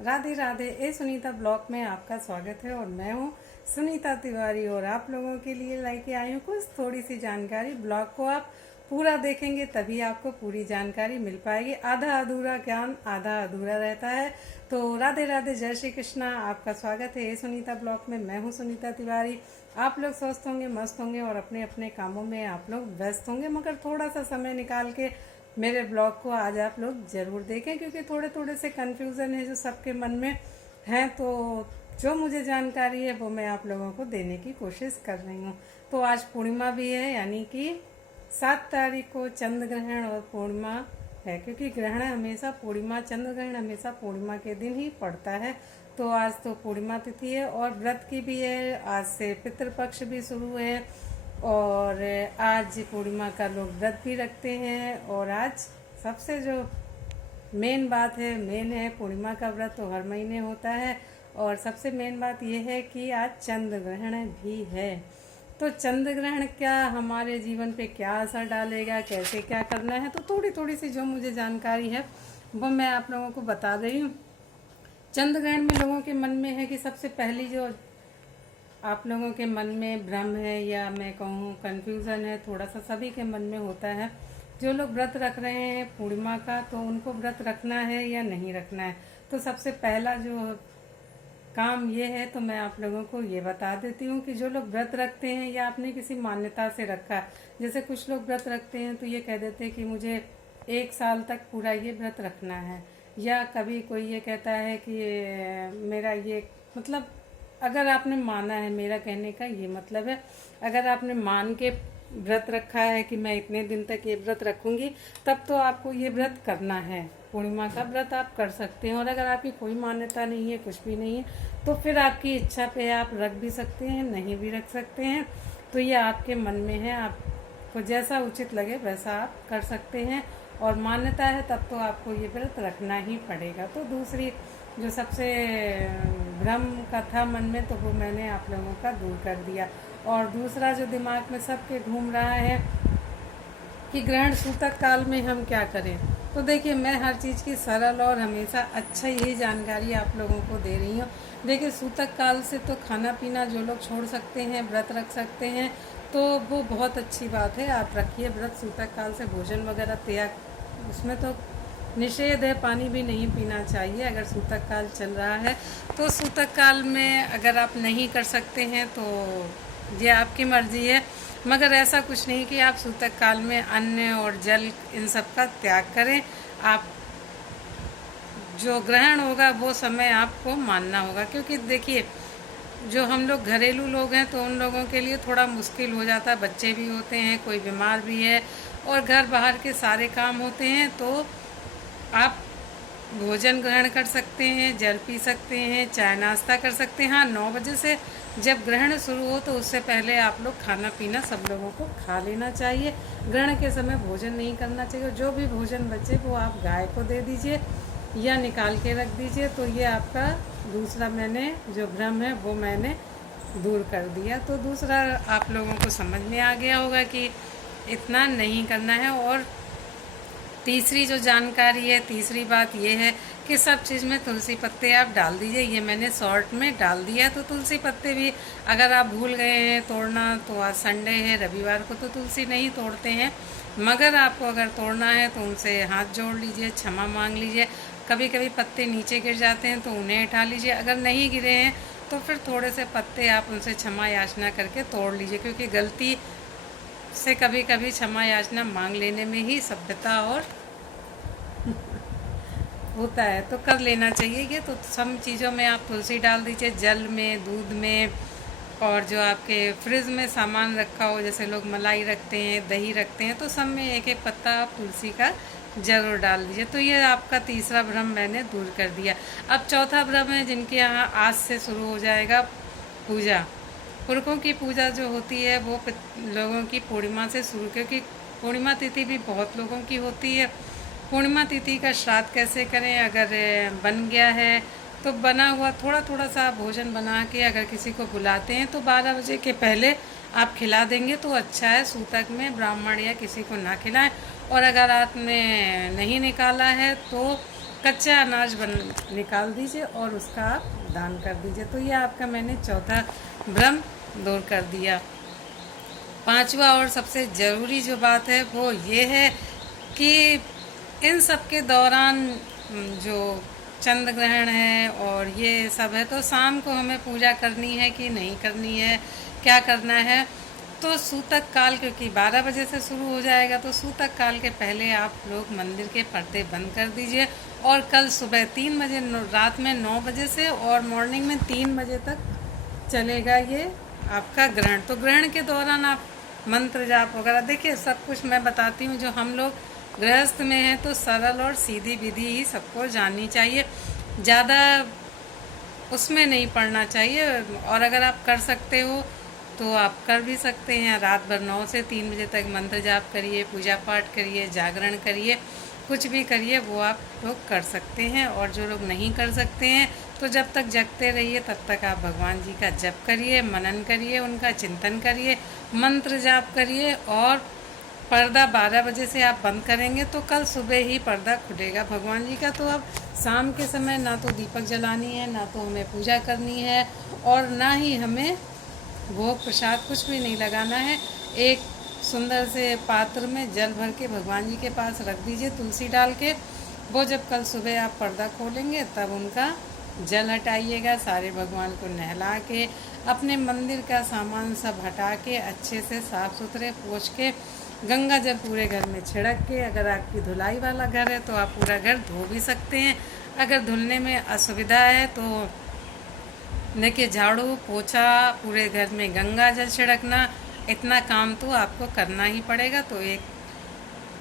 Radhe Radhe. Sunita blog में आपका स्वागत है और मैं हूँ सुनीता तिवारी और आप लोगों के लिए लेके आई हूँ कुछ थोड़ी सी जानकारी। ब्लॉग को आप पूरा देखेंगे तभी आपको पूरी जानकारी मिल पाएगी। आधा अधूरा ज्ञान आधा अधूरा रहता है। तो राधे राधे, जय श्री कृष्णा। आपका स्वागत है सुनीता ब्लॉग में। मैं हूँ सुनीता तिवारी। आप लोग स्वस्थ होंगे, मस्त होंगे और अपने अपने कामों में आप लोग व्यस्त होंगे, मगर थोड़ा सा समय निकाल के मेरे ब्लॉग को आज आप लोग ज़रूर देखें, क्योंकि थोड़े थोड़े से कन्फ्यूज़न है जो सबके मन में है। तो जो मुझे जानकारी है वो मैं आप लोगों को देने की कोशिश कर रही हूँ। तो आज पूर्णिमा भी है, यानी कि 7 तारीख को चंद्र ग्रहण और पूर्णिमा है, क्योंकि ग्रहण हमेशा पूर्णिमा, चंद्र ग्रहण हमेशा पूर्णिमा के दिन ही पड़ता है। तो आज तो पूर्णिमा तिथि है और व्रत की भी है। आज से पितृपक्ष भी शुरू है और आज पूर्णिमा का लोग व्रत भी रखते हैं। और आज सबसे जो मेन बात है, मेन है पूर्णिमा का व्रत तो हर महीने होता है। और सबसे मेन बात यह है कि आज चंद्र ग्रहण भी है। तो चंद्र ग्रहण क्या हमारे जीवन पे क्या असर डालेगा, कैसे क्या करना है, तो थोड़ी थोड़ी सी जो मुझे जानकारी है वो मैं आप लोगों को बता रही हूँ। चंद्र ग्रहण में लोगों के मन में है कि सबसे पहली जो आप लोगों के मन में भ्रम है या मैं कहूँ कन्फ्यूज़न है, थोड़ा सा सभी के मन में होता है। जो लोग व्रत रख रहे हैं पूर्णिमा का, तो उनको व्रत रखना है या नहीं रखना है। तो सबसे पहला जो काम ये है, तो मैं आप लोगों को ये बता देती हूँ कि जो लोग व्रत रखते हैं या आपने किसी मान्यता से रखा है, जैसे कुछ लोग व्रत रखते हैं तो ये कह देते हैं कि मुझे 1 साल तक पूरा ये व्रत रखना है। या कभी कोई ये कहता है कि मेरा ये मतलब, अगर आपने माना है, मेरा कहने का ये मतलब है, अगर आपने मान के व्रत रखा है कि मैं इतने दिन तक ये व्रत रखूंगी, तब तो आपको ये व्रत करना है। पूर्णिमा का व्रत आप कर सकते हैं। और अगर आपकी कोई मान्यता नहीं है, कुछ भी नहीं है, तो फिर आपकी इच्छा पे आप रख भी सकते हैं, नहीं भी रख सकते हैं। तो ये आपके मन में है, आपको जैसा उचित लगे वैसा आप कर सकते हैं। और मान्यता है तब तो आपको ये व्रत रखना ही पड़ेगा। तो दूसरी जो सबसे भ्रम का था मन में, तो वो मैंने आप लोगों का दूर कर दिया। और दूसरा जो दिमाग में सबके घूम रहा है कि ग्रहण सूतक काल में हम क्या करें, तो देखिए मैं हर चीज़ की सरल और हमेशा अच्छा यही जानकारी आप लोगों को दे रही हूँ। देखिए सूतक काल से तो खाना पीना जो लोग छोड़ सकते हैं, व्रत रख सकते हैं, तो वो बहुत अच्छी बात है। आप रखिए व्रत सूतक काल से, भोजन वगैरह त्याग, उसमें तो निषेध है, पानी भी नहीं पीना चाहिए अगर सूतक काल चल रहा है। तो सूतक काल में अगर आप नहीं कर सकते हैं तो ये आपकी मर्जी है, मगर ऐसा कुछ नहीं कि आप सूतक काल में अन्न और जल इन सब का त्याग करें। आप जो ग्रहण होगा वो समय आपको मानना होगा, क्योंकि देखिए जो हम लोग घरेलू लोग हैं तो उन लोगों के लिए थोड़ा मुश्किल हो जाता है। बच्चे भी होते हैं, कोई बीमार भी है और घर बाहर के सारे काम होते हैं। तो आप भोजन ग्रहण कर सकते हैं, जल पी सकते हैं, चाय नाश्ता कर सकते हैं। हाँ, 9 बजे से जब ग्रहण शुरू हो तो उससे पहले आप लोग खाना पीना सब लोगों को खा लेना चाहिए। ग्रहण के समय भोजन नहीं करना चाहिए। जो भी भोजन बचे वो आप गाय को दे दीजिए या निकाल के रख दीजिए। तो ये आपका दूसरा मैंने जो भ्रम है वो मैंने दूर कर दिया। तो दूसरा आप लोगों को समझ में आ गया होगा कि इतना नहीं करना है। और तीसरी जो जानकारी है, तीसरी बात ये है कि सब चीज़ में तुलसी पत्ते आप डाल दीजिए। ये मैंने शॉर्ट में डाल दिया। तो तुलसी पत्ते भी अगर आप भूल गए हैं तोड़ना, तो आज संडे है, रविवार को तो तुलसी नहीं तोड़ते हैं, मगर आपको अगर तोड़ना है तो उनसे हाथ जोड़ लीजिए, क्षमा मांग लीजिए। कभी कभी पत्ते नीचे गिर जाते हैं तो उन्हें उठा लीजिए। अगर नहीं गिरे हैं तो फिर थोड़े से पत्ते आप उनसे क्षमा याचना करके तोड़ लीजिए, क्योंकि गलती से कभी कभी क्षमा याचना मांग लेने में ही सभ्यता और होता है, तो कर लेना चाहिए ये। तो सब चीज़ों में आप तुलसी डाल दीजिए, जल में, दूध में, और जो आपके फ्रिज में सामान रखा हो, जैसे लोग मलाई रखते हैं, दही रखते हैं, तो सब में एक एक पत्ता आप तुलसी का ज़रूर डाल दीजिए। तो ये आपका तीसरा भ्रम मैंने दूर कर दिया। अब चौथा भ्रम है जिनके यहाँ आज से शुरू हो जाएगा पूजा। पुरखों की पूजा जो होती है वो लोगों की पूर्णिमा से शुरू, क्योंकि पूर्णिमा तिथि भी बहुत लोगों की होती है। पूर्णिमा तिथि का श्राद्ध कैसे करें, अगर बन गया है तो बना हुआ थोड़ा थोड़ा सा भोजन बना के अगर किसी को बुलाते हैं तो 12 बजे के पहले आप खिला देंगे तो अच्छा है। सूतक में ब्राह्मण या किसी को ना खिलाएं। और अगर आपने नहीं निकाला है तो कच्चा अनाज निकाल दीजिए और उसका आप दान कर दीजिए। तो ये आपका मैंने चौथा भ्रम दूर कर दिया। पांचवा और सबसे ज़रूरी जो बात है वो ये है कि इन सब के दौरान जो चंद्र ग्रहण है और ये सब है, तो शाम को हमें पूजा करनी है कि नहीं करनी है, क्या करना है। तो सूतक काल, क्योंकि 12 बजे से शुरू हो जाएगा, तो सूतक काल के पहले आप लोग मंदिर के पर्दे बंद कर दीजिए। और कल सुबह 3 बजे, रात में 9 बजे से और मॉर्निंग में 3 बजे तक चलेगा ये आपका ग्रहण। तो ग्रहण के दौरान आप मंत्र जाप वगैरह, देखिए सब कुछ मैं बताती हूँ। जो हम लोग गृहस्थ में हैं तो सरल और सीधी विधि ही सबको जाननी चाहिए, ज़्यादा उसमें नहीं पढ़ना चाहिए। और अगर आप कर सकते हो तो आप कर भी सकते हैं। रात भर 9 से 3 बजे तक मंत्र जाप करिए, पूजा पाठ करिए, जागरण करिए, कुछ भी करिए, वो आप लोग कर सकते हैं। और जो लोग नहीं कर सकते हैं तो जब तक जगते रहिए तब तक आप भगवान जी का जप करिए, मनन करिए, उनका चिंतन करिए, मंत्र जाप करिए। और पर्दा 12 बजे से आप बंद करेंगे तो कल सुबह ही पर्दा खुलेगा भगवान जी का। तो अब शाम के समय ना तो दीपक जलानी है, ना तो हमें पूजा करनी है, और ना ही हमें भोग प्रसाद कुछ भी नहीं लगाना है। एक सुंदर से पात्र में जल भर के भगवान जी के पास रख दीजिए, तुलसी डाल के। वो जब कल सुबह आप पर्दा खोलेंगे तब उनका जल हटाइएगा, सारे भगवान को नहला के, अपने मंदिर का सामान सब हटा के, अच्छे से साफ सुथरे पोंछ के, गंगा जल पूरे घर में छिड़क के, अगर आपकी धुलाई वाला घर है तो आप पूरा घर धो भी सकते हैं। अगर धुलने में असुविधा है तो देखिए, झाड़ू पोछा, पूरे घर में गंगा जल छिड़कना, इतना काम तो आपको करना ही पड़ेगा। तो एक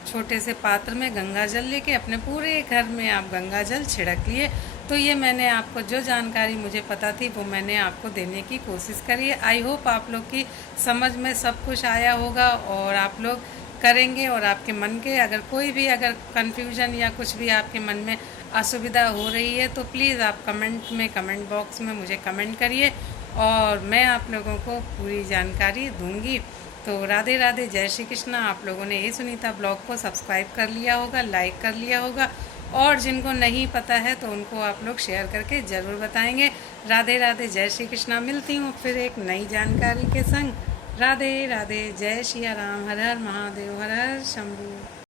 छोटे से पात्र में गंगा जल लेके अपने पूरे घर में आप गंगा जल छिड़क लिए। तो ये मैंने आपको जो जानकारी मुझे पता थी वो मैंने आपको देने की कोशिश करी है। आई होप आप लोग की समझ में सब कुछ आया होगा और आप लोग करेंगे। और आपके मन के अगर कोई भी अगर कन्फ्यूजन या कुछ भी आपके मन में असुविधा हो रही है तो प्लीज़ आप कमेंट बॉक्स में मुझे कमेंट करिए और मैं आप लोगों को पूरी जानकारी दूंगी। तो राधे राधे, जय श्री कृष्णा। आप लोगों ने ये सुनीता ब्लॉग को सब्सक्राइब कर लिया होगा, लाइक कर लिया होगा, और जिनको नहीं पता है तो उनको आप लोग शेयर करके ज़रूर बताएंगे। राधे राधे, जय श्री कृष्णा। मिलती हूँ फिर एक नई जानकारी के संग। राधे राधे, जय श्री राम, हर हर महादेव, हर हर शंभू।